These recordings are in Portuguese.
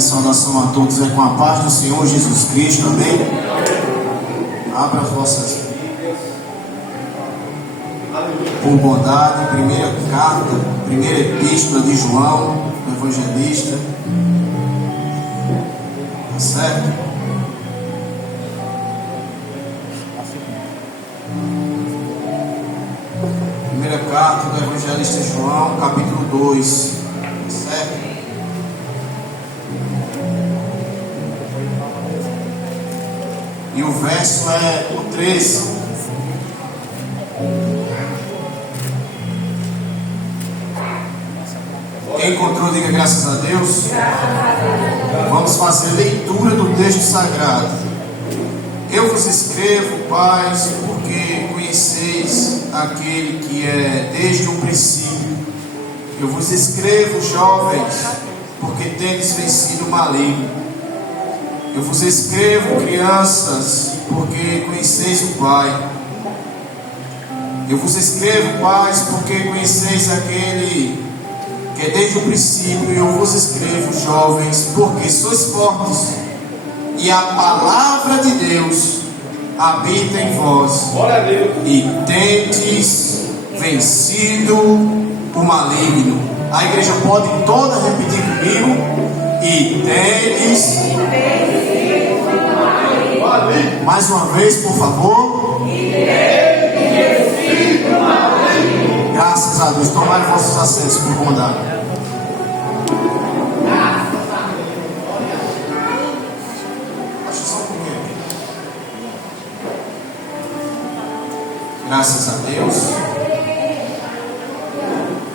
minha saudação a todos é com a paz do Senhor Jesus Cristo, amém? Abra as vossas Bíblias, por bondade, primeira carta, primeira epístola de João, o evangelista, tá certo? Primeira carta do evangelista João, capítulo 2, certo? E o verso é o 13. Quem encontrou, diga graças a Deus. Vamos fazer leitura do texto sagrado. Eu vos escrevo, pais, porque conheceis aquele que é desde o princípio. Eu vos escrevo, jovens, porque tendes vencido o maligno. Eu vos escrevo, crianças, porque conheceis o Pai. Eu vos escrevo, pais, porque conheceis aquele que é desde o princípio. E eu vos escrevo, jovens, porque sois fortes, e a palavra de Deus habita em vós, e tendes vencido o maligno. A igreja pode toda repetir comigo: e tendes. Mais uma vez, por favor. Graças a Deus. Tomai vossos assentos por bondade. Acho só um pouquinho. Graças a Deus.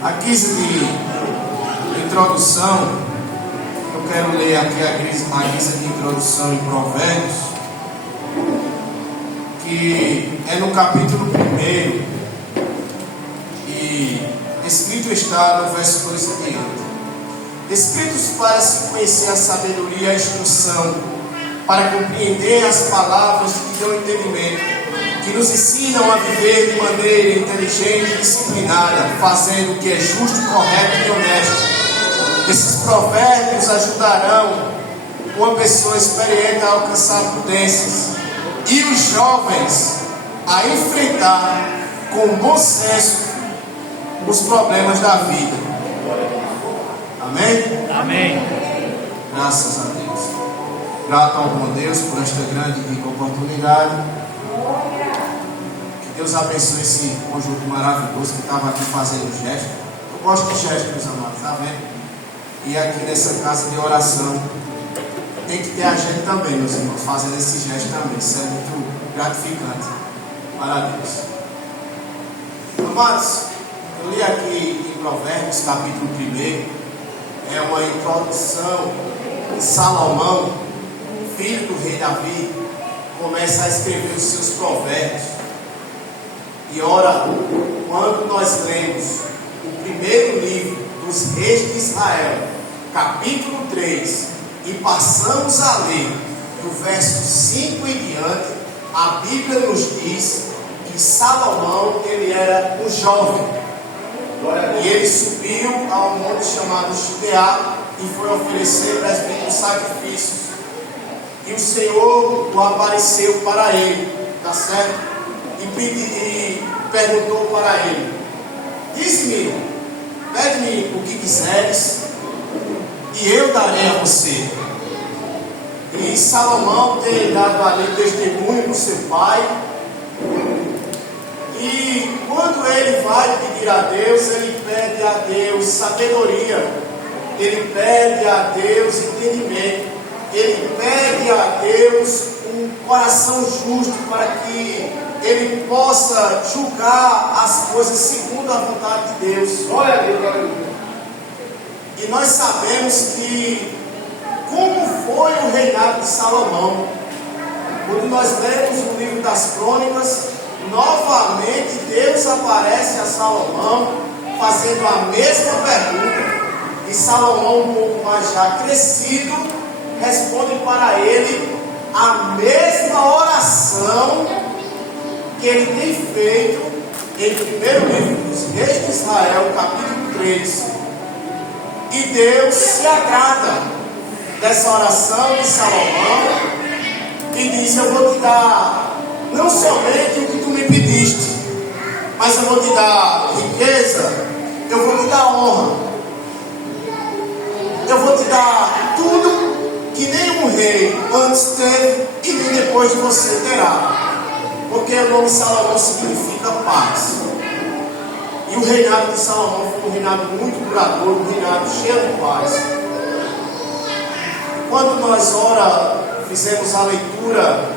A guisa de introdução, eu quero ler aqui a guisa de introdução em Provérbios, que é no capítulo 1, e escrito está no verso 2 em diante: escritos para se conhecer a sabedoria e a instrução, para compreender as palavras que dão entendimento, que nos ensinam a viver de maneira inteligente e disciplinada, fazendo o que é justo, correto e honesto. Esses provérbios ajudarão uma pessoa experiente a alcançar prudências e os jovens a enfrentar com bom senso os problemas da vida. Amém? Amém. Graças a Deus. Grato ao bom Deus por esta grande e rica oportunidade. Que Deus abençoe esse conjunto maravilhoso que estava aqui fazendo gesto. Eu gosto de gestos, meus amados, tá vendo? E aqui nessa casa de oração tem que ter a gente também, meus irmãos, fazendo esse gesto também. Isso é muito gratificante para Deus. Amados, eu li aqui em Provérbios, capítulo 1, é uma introdução de Salomão, filho do rei Davi, começa a escrever os seus provérbios. E ora, quando nós lemos o primeiro livro dos reis de Israel, capítulo 3, e passamos a ler do verso 5 em diante, a Bíblia nos diz que Salomão, ele era um jovem, e ele subiu a um monte chamado Gibeá e foi oferecer presbítero sacrifícios, e o Senhor o apareceu para ele, tá certo? E perguntou para ele: diz-me, pede-me o que quiseres, e eu darei a você. E Salomão tem dado ali testemunho do seu pai. E quando ele vai pedir a Deus, ele pede a Deus sabedoria, ele pede a Deus entendimento, ele pede a Deus um coração justo para que ele possa julgar as coisas segundo a vontade de Deus. Glória a Deus, glória a Deus. E nós sabemos que como foi o reinado de Salomão. Quando nós lemos o livro das Crônicas, novamente Deus aparece a Salomão fazendo a mesma pergunta, e Salomão, um pouco mais já crescido, responde para ele a mesma oração que ele tem feito em primeiro livro dos reis de Israel, capítulo 3. E Deus se agrada dessa oração de Salomão, que diz: eu vou te dar não somente o que tu me pediste, mas eu vou te dar riqueza, eu vou te dar honra, eu vou te dar tudo que nenhum rei antes teve e nem depois de você terá. Porque o nome Salomão significa paz. E o reinado de Salomão foi um reinado muito duradouro, um reinado cheio de paz. Quando nós fizemos a leitura,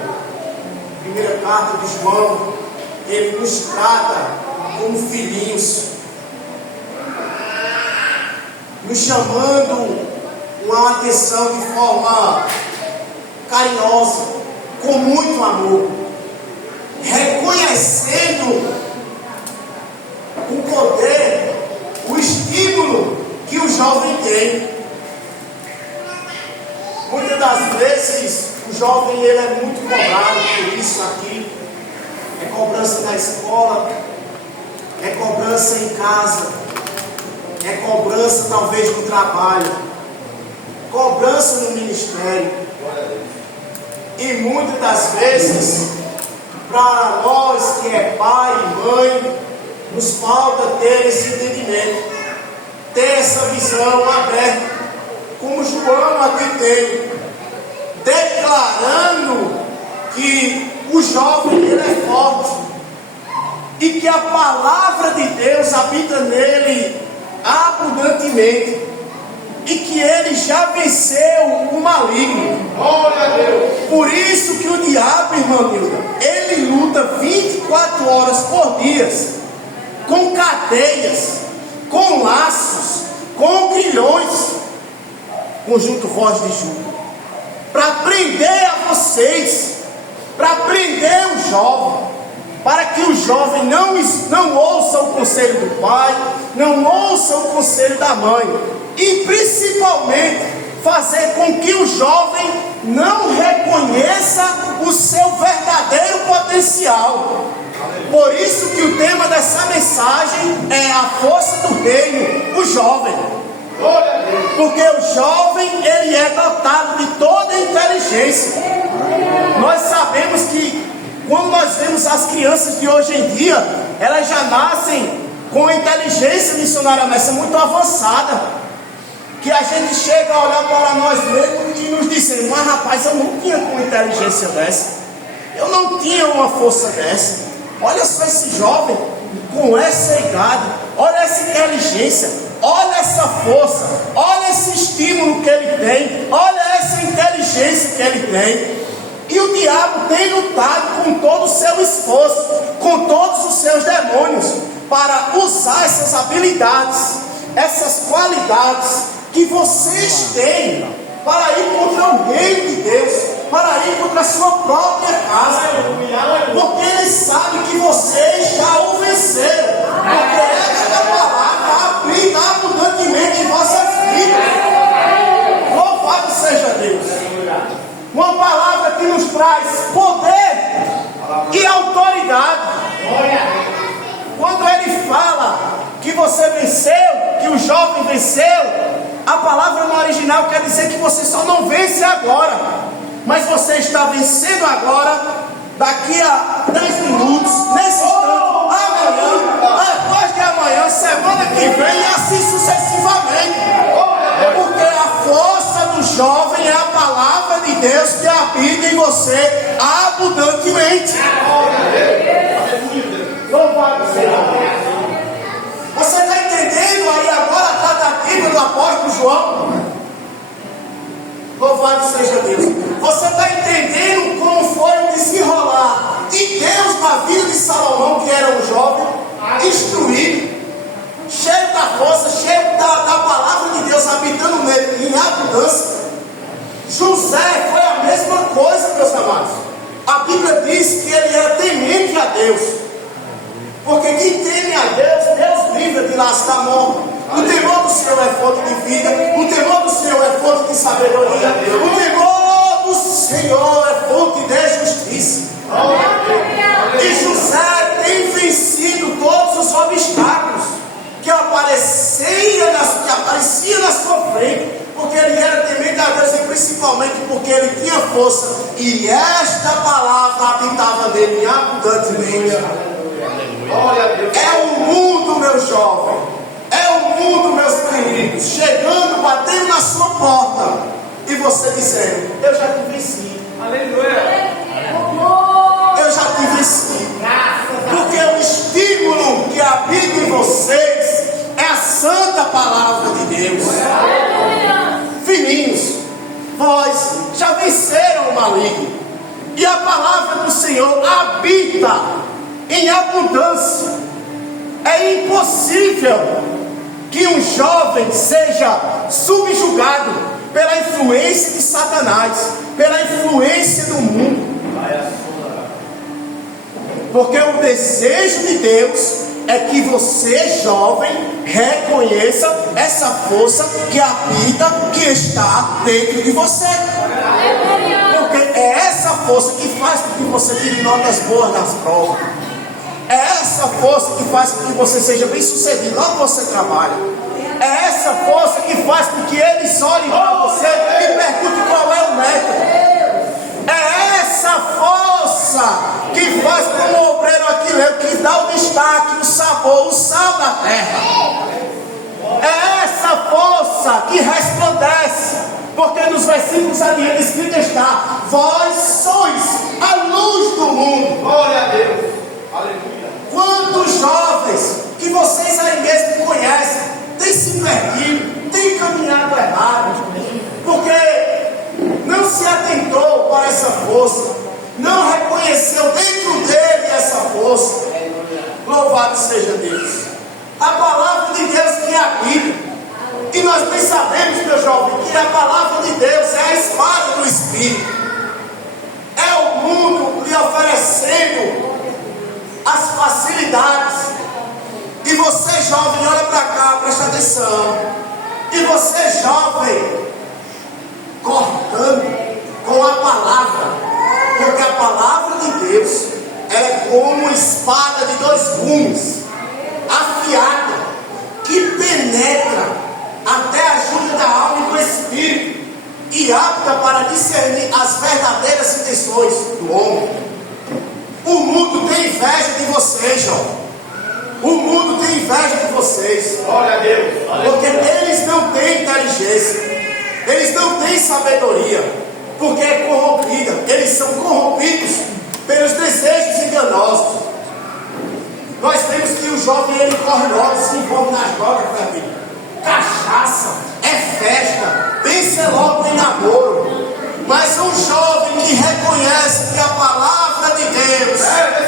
primeira carta de João, ele nos trata como filhinhos, nos chamando uma atenção de forma carinhosa, com muito amor, reconhecendo o poder, o estímulo que o jovem tem. Muitas das vezes o jovem ele é muito cobrado por isso aqui. É cobrança na escola, é cobrança em casa, é cobrança talvez no trabalho, cobrança no ministério. E muitas das vezes, para nós que é pai e mãe, nos falta ter esse entendimento, ter essa visão aberta, como João aqui tem, declarando que o jovem ele é forte e que a palavra de Deus habita nele abundantemente e que ele já venceu o maligno. Glória a Deus. Por isso que o diabo, irmão Nilda, ele luta 24 horas por dia, com cadeias, com laços, com grilhões, conjunto voz de Júlio, para prender a vocês, para prender o jovem, para que o jovem não ouça o conselho do pai, não ouça o conselho da mãe, e principalmente fazer com que o jovem não reconheça o seu verdadeiro potencial. Por isso que o tema dessa mensagem é a força do reino, o jovem. Porque o jovem ele é dotado de toda a inteligência. Nós sabemos que quando nós vemos as crianças de hoje em dia, elas já nascem com a inteligência missionária nessa muito avançada, que a gente chega a olhar para nós mesmos e nos dizer: mas rapaz, eu não tinha uma inteligência dessa, eu não tinha uma força dessa. Olha só esse jovem com essa idade, olha essa inteligência, olha essa força, olha esse estímulo que ele tem, olha essa inteligência que ele tem. E o diabo tem lutado com todo o seu esforço, com todos os seus demônios, para usar essas habilidades, essas qualidades que vocês têm, para ir contra o reino de Deus, para ir contra a sua própria casa, porque ele sabe que vocês já o venceram, porque esta palavra habita abundantemente em vossas vidas. Louvado seja Deus. Uma palavra que nos traz poder e autoridade. Quando ele fala que você venceu, que o jovem venceu, a palavra no original quer dizer que você só não vence agora, mas você está vencendo agora, daqui a 10 minutos, nesse instante, amanhã, depois de amanhã, semana que vem e assim sucessivamente. Porque a força do jovem é a palavra de Deus que habita em você abundantemente. Louvado seja Deus. Você está entendendo aí agora cada Bíblia do apóstolo João? Louvado seja Deus. Você está entendendo como foi o desenrolar de Deus na vida de Salomão, que era um jovem instruído, cheio da força, cheio da palavra de Deus habitando nele em abundância. José foi a mesma coisa, meus amados. A Bíblia diz que ele era temente a Deus, porque quem teme a Deus, Deus livra de laço da morte. O temor do Senhor é fonte de vida, o temor do Senhor é fonte de sabedoria, o temor do Senhor é fonte de justiça. E José tem vencido todos os obstáculos que apareciam na sua frente, porque ele era temente a Deus, e principalmente porque ele tinha força, e esta palavra habitava nele abundantemente. É o mundo, meu jovem, é o mundo, meus queridos, chegando, batendo na sua porta, e você dizendo: eu já te venci. Aleluia. Eu já te venci. Porque o estímulo que habita em vocês é a santa palavra de Deus. Filhinhos, vós já venceram o maligno, e a palavra do Senhor habita em abundância. É impossível que um jovem seja subjugado pela influência de Satanás, pela influência do mundo. Porque o desejo de Deus é que você, jovem, reconheça essa força que habita, que está dentro de você. Porque é essa força que faz com que você tire notas boas nas provas. É essa força que faz com que você seja bem sucedido onde você trabalha. É essa força que faz com que eles olhem para você e perguntem qual é o método. É essa força que faz como o obreiro aquileu, que dá o destaque, o sabor, o sal da terra. É essa força que resplandece, porque nos versículos adiante escrito está: vós sois a luz do mundo. Glória a Deus. Aleluia. Quantos jovens que vocês aí mesmo conhecem têm se perdido, têm caminhado errado, porque não se atentou para essa força, não reconheceu dentro dele essa força. Louvado seja Deus. A palavra de Deus que habita. E nós bem sabemos, meu jovem, que a palavra de Deus é a espada do Espírito. É o mundo lhe oferecendo as facilidades. E você, jovem, olha para cá, presta atenção. E você, jovem, cortando com a palavra, porque a palavra de Deus é como uma espada de dois gumes, afiada, que penetra até a junta da alma e do espírito, e apta para discernir as verdadeiras intenções do homem. O mundo tem inveja de vocês, jovem. O mundo tem inveja de vocês. Glória a Deus. Porque eles não têm inteligência, eles não têm sabedoria, porque é corrompida. Eles são corrompidos pelos desejos enganosos. Nós vemos que o jovem, ele corre logo, se envolve nas drogas, família. Cachaça, é festa, pensa logo em namoro. Mas um jovem que reconhece que a palavra de Deus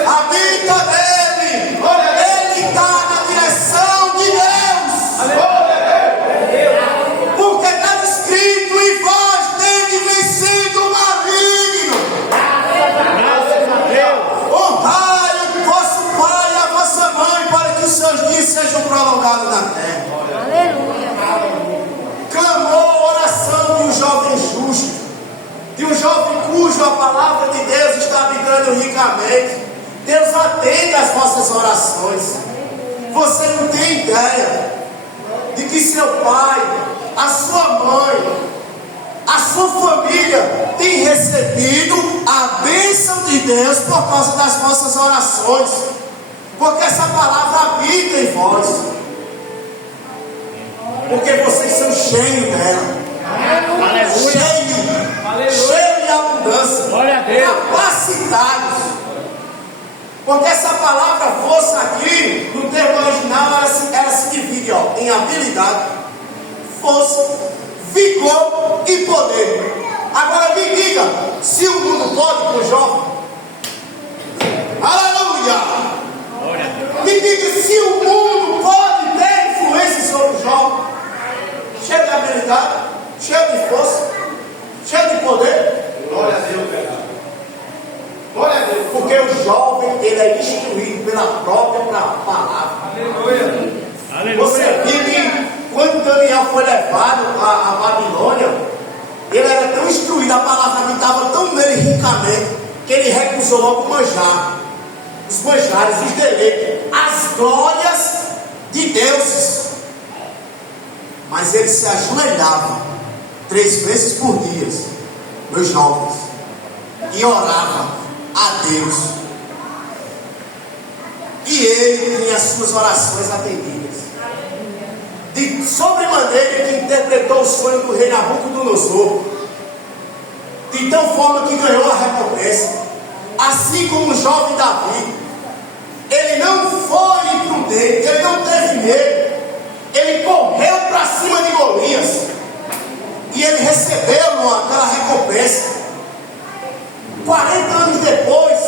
habita nele, ele está na direção de Deus. Porque está escrito: e vós tendes vencido o maligno. Honrai o vosso pai e a vossa mãe, para que os seus dias sejam prolongados na terra. Aleluia. Clamou, oração de um jovem justo, de um jovem cujo a palavra de Deus está habitando ricamente. Deus atende às vossas orações. Você não tem ideia de que seu pai, a sua mãe, a sua família tem recebido a bênção de Deus por causa das vossas orações, porque essa palavra habita em vós, porque vocês são cheios dela. Cheio de abundância, capacitados. Porque essa palavra força aqui, no termo original, ela se divide em habilidade, força, vigor e poder. Agora me diga, se o mundo pode com o jovem, aleluia! Me diga se o mundo pode ter influência sobre o jovem, cheio de habilidade, cheio de força, cheio de poder. Glória a Deus, verdade. Glória a Deus. Porque o jovem, ele é instruído pela própria palavra. Aleluia. Você viu que quando Daniel foi levado à Babilônia, ele era tão instruído, a palavra estava tão nele ricamente, que ele recusou logo o manjar, os manjares, os deleites, as glórias de deuses. Mas ele se ajoelhava 3 vezes por dia, meus jovens, e orava a Deus. E ele tinha as suas orações atendidas. De sobremaneira que interpretou o sonho do rei Nabucodonosor, de tal forma que ganhou a recompensa. Assim como o jovem Davi, ele não foi imprudente, ele não teve medo, ele correu para cima de Golias, e ele recebeu aquela recompensa. 40 anos depois,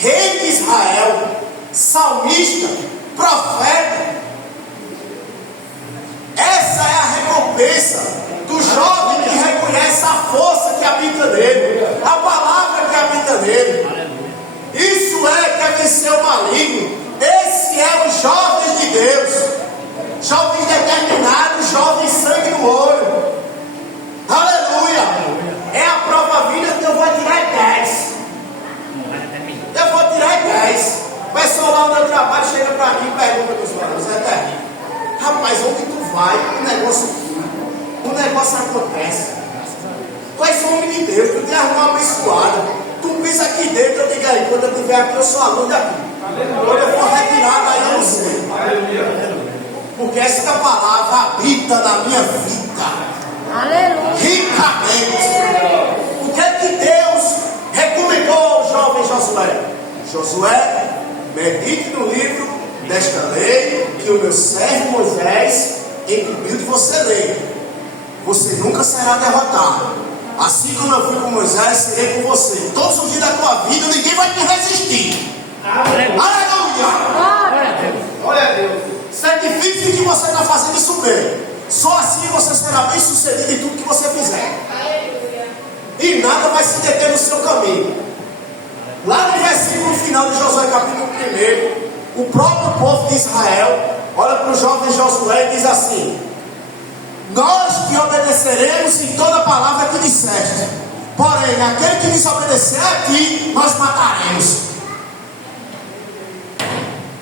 rei de Israel, salmista, profeta, essa é a recompensa do jovem que reconhece a força que habita nele, a palavra que habita nele. Isso é vencer o maligno. Esse é os jovens de Deus, jovens determinados, jovens sangue no olho. Aleluia! É a prova vinda que eu vou tirar 10. Eu vou tirar 10. O pessoal lá no meu trabalho chega para mim e pergunta para os irmãos: é terrível. Rapaz, onde tu vai, o negócio flui, o negócio acontece. Tu és homem de Deus, tu tem a mão abençoada. Tu pisa aqui dentro, eu digo aí, quando eu estiver aqui, eu sou aluno daqui. Quando eu for retirado, aí eu não sei. Porque esta palavra habita na minha vida. Aleluia. Ricamente. O que é que Deus recomendou ao jovem Josué? Josué, medite no livro desta lei que o meu servo Moisés incumbiu de você ler. Você nunca será derrotado. Assim como eu fui com Moisés, serei com você. Todos os dias da tua vida, ninguém vai te resistir. Aleluia! Glória a Deus. Certifique que você está fazendo isso bem. Só assim você será bem sucedido em tudo que você fizer. E nada vai se deter no seu caminho. Lá no versículo final de Josué capítulo 1, o próprio povo de Israel olha para o jovem Josué e diz assim: nós te obedeceremos em toda palavra que disseste, porém aquele que desobedecer a ti, nós mataremos.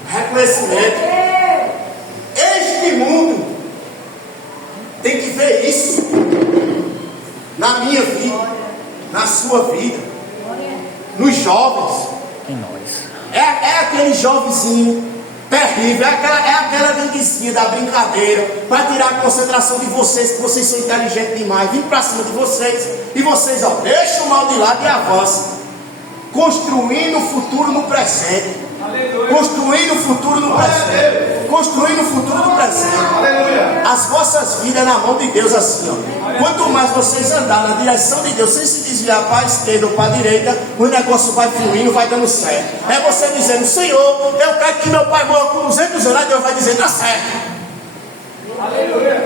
Reconhecimento. Este mundo tem que ver isso na minha vida, na sua vida, nos jovens. É aquele jovenzinho terrível, é aquela vizinha da brincadeira, para tirar a concentração de vocês, que vocês são inteligentes demais, vim para cima de vocês, e vocês, ó, deixa o mal de lado e avança, construindo o futuro no presente. Construindo o futuro no presente. Construindo o futuro no presente. As vossas vidas na mão de Deus, assim, ó. Quanto mais vocês andar na direção de Deus, sem se desviar para a esquerda ou para a direita, o negócio vai fluindo, vai dando certo. É você dizendo: Senhor, eu quero que meu pai morra com 200 anos, Deus vai dizer: dá certo.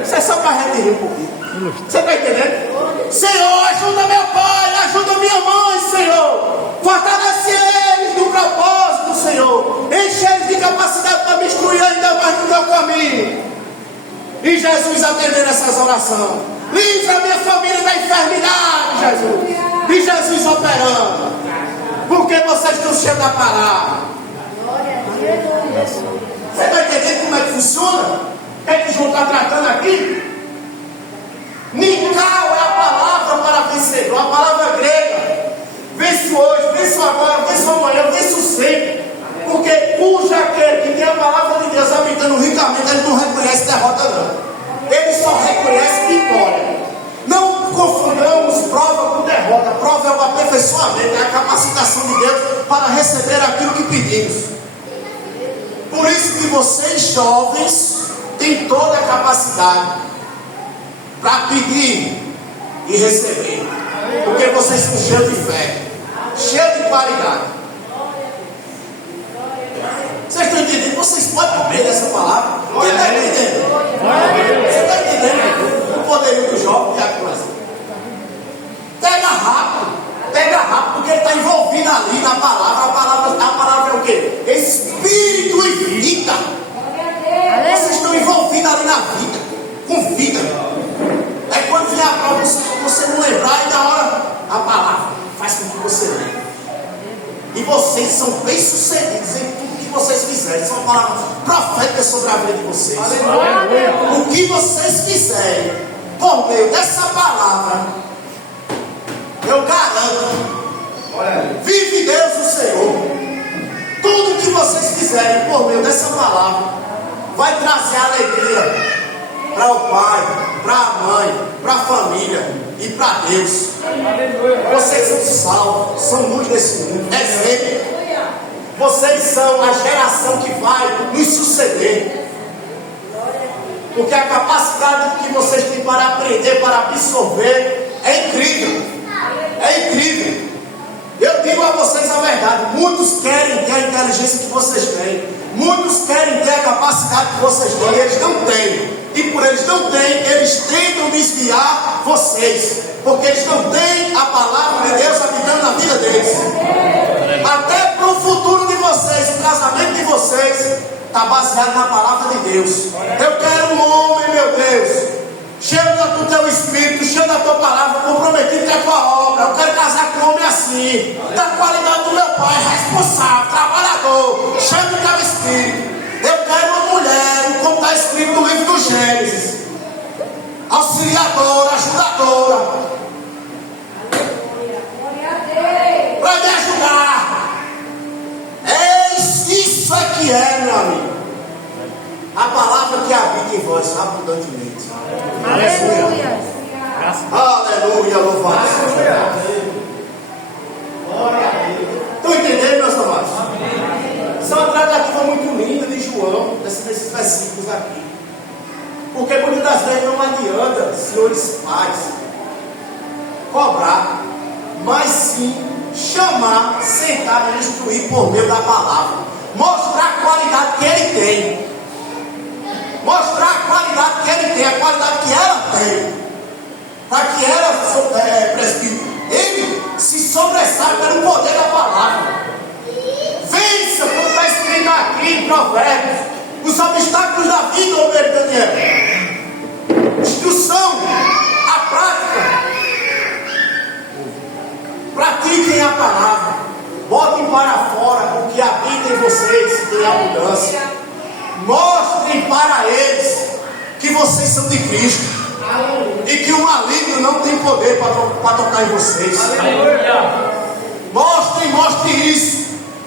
Isso é só para reter um pouquinho. Você está entendendo? Senhor, ajuda meu pai, ajuda minha mãe, Senhor. Fortalece eles no propósito, Senhor. Enche eles de capacidade para me instruir ainda mais no meu caminho. E Jesus atendendo essas orações. Livra a minha família da enfermidade, Jesus. E Jesus operando. Porque vocês estão cheios da palavra. Você está entendendo como é que funciona? O que é que João está tratando aqui? Nikau é a palavra para vencedor, a palavra grega. Venço hoje, venço agora, venço amanhã, venço sempre. Porque cuja aquele que tem a palavra de Deus habitando ricamente, ele não reconhece derrota, não. Ele só reconhece vitória. Não confundamos prova com derrota. Prova é o aperfeiçoamento, é a capacitação de Deus para receber aquilo que pedimos. Por isso que vocês jovens têm toda a capacidade para pedir e receber, porque vocês são cheios de fé, cheios de claridade. Vocês estão entendendo? Vocês podem compreender essa palavra? Quem está entendendo? Você está entendendo o poderio do jovem que é a coisa? Pega rápido, porque ele está envolvido ali na palavra. A palavra é o quê? Espírito e vida. Vocês estão envolvidos ali na vida, com vida. É quando vier a prova, você não lembrar, e na hora a palavra faz com que você lembre. E vocês são bem sucedidos em tudo que vocês fizerem. São palavras proféticas sobre a vida de vocês. O que vocês fizerem, por meio dessa palavra, eu garanto, vive Deus o Senhor, tudo que vocês fizerem por meio dessa palavra, vai trazer alegria para o pai, para a mãe, para a família e para Deus. Vocês são salvos, são luz desse mundo, exemplo. Vocês são a geração que vai nos suceder. Porque a capacidade que vocês têm para aprender, para absorver, é incrível. É incrível. Eu digo a vocês a verdade. Muitos querem ter a inteligência que vocês têm. Muitos querem ter a capacidade que vocês têm. E eles não têm. E por eles não terem, eles tentam desviar vocês. Porque eles não têm a palavra de Deus habitando na vida deles. Até para o futuro de vocês, o casamento de vocês está baseado na palavra de Deus. Eu quero um homem, meu Deus, cheio do teu espírito, cheio da tua palavra, comprometido com a tua obra. Eu quero casar com um homem assim, da qualidade do meu pai, responsável, trabalhador, cheio do teu espírito. Eu quero uma mulher, como está escrito no livro do Gênesis, auxiliadora, ajudadora, para me ajudar. Isso é que é, meu amigo, a palavra que habita em vós abundantemente. Aleluia. Aleluia, louvado seja Deus. Estão entendendo, meus amados? Isso é uma tratativa muito linda de João, desses versículos aqui. Porque muitas das vezes não adianta, senhores pais, cobrar, mas sim chamar, sentar e instruir por meio da palavra. Mostrar a qualidade que ele tem. Mostrar a qualidade que ele tem, a qualidade que ela tem. Para que ela, presbítero, ele se sobressaia pelo poder da palavra. Vença, como está escrito aqui em Provérbios, os obstáculos da vida, ô Daniel. Instrução, a prática. Pratiquem a palavra. Botem para fora o que habita em vocês em abundância. Mostrem para eles que vocês são de Cristo. E que o maligno não tem poder para tocar em vocês. Mostrem isso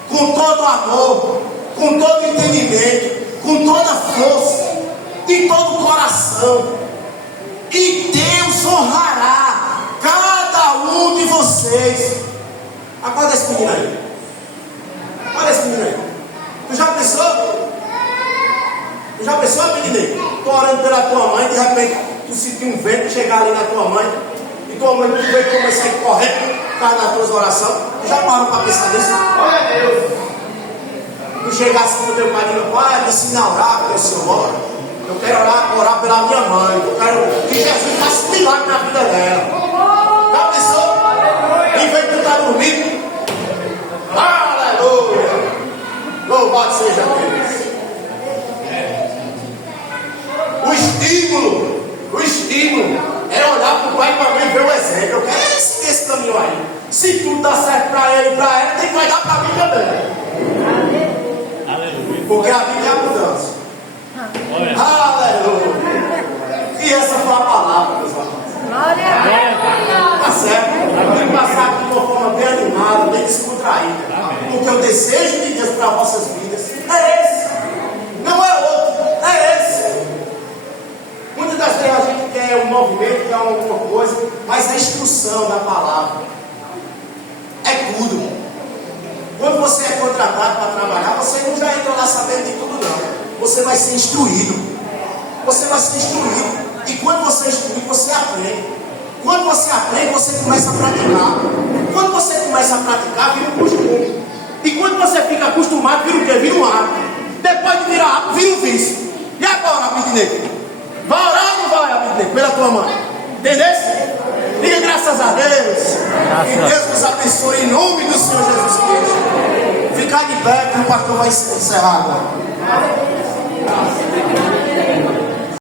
com todo amor, com todo entendimento, com toda força, de todo coração. E Deus honrará cada um de vocês. Acorda esse menino aí. Olha esse menino aí. Tu já pensou? Menino? Estou orando pela tua mãe, de repente tu sentiu um vento chegar ali na tua mãe, e tua mãe tu veio começar a ir correndo por causa das tuas orações. Tu já parou para pensar nisso? Olha Deus! Tu chegasse com o teu pai e diz: pai, me ensina a orar pelo Senhor. Eu quero orar pela minha mãe. Eu quero que Jesus faça um milagre na vida dela. Já pensou? Em vez de tu estar dormindo? Aleluia! Louvado seja Deus! O estímulo é olhar para o pai e para a mãe e ver o exemplo. Eu quero esse caminho aí. Se tudo dá certo para ele e para ela, tem que vai dar para mim também. Aleluia. Porque a Bíblia é abundância. Aleluia. E essa foi a palavra, meus amados. Tá certo? Eu tenho que passar aqui de uma forma bem animada, bem descontraída. Porque o desejo de Deus para as vossas vidas é esse. Não é outro. É esse. Muitas das vezes a gente quer um movimento, quer alguma coisa, mas a instrução da palavra é tudo. Quando você é contratado para trabalhar, você não já entra lá sabendo de tudo, não. Você vai ser instruído. Você vai ser instruído. E quando você é instruído, você aprende. Quando você aprende, você começa a praticar. Quando você começa a praticar, vira um costume. E quando você fica acostumado, vira o quê? Vira um hábito. Depois de virar hábito, vira um vício. E agora, Abidinei? Vai orar ou não vai, Abidinei? Pela tua mãe. Entendeu? Diga graças a Deus. Que Deus nos abençoe em nome do Senhor Jesus Cristo. Ficar de pé que o pastor vai encerrar agora.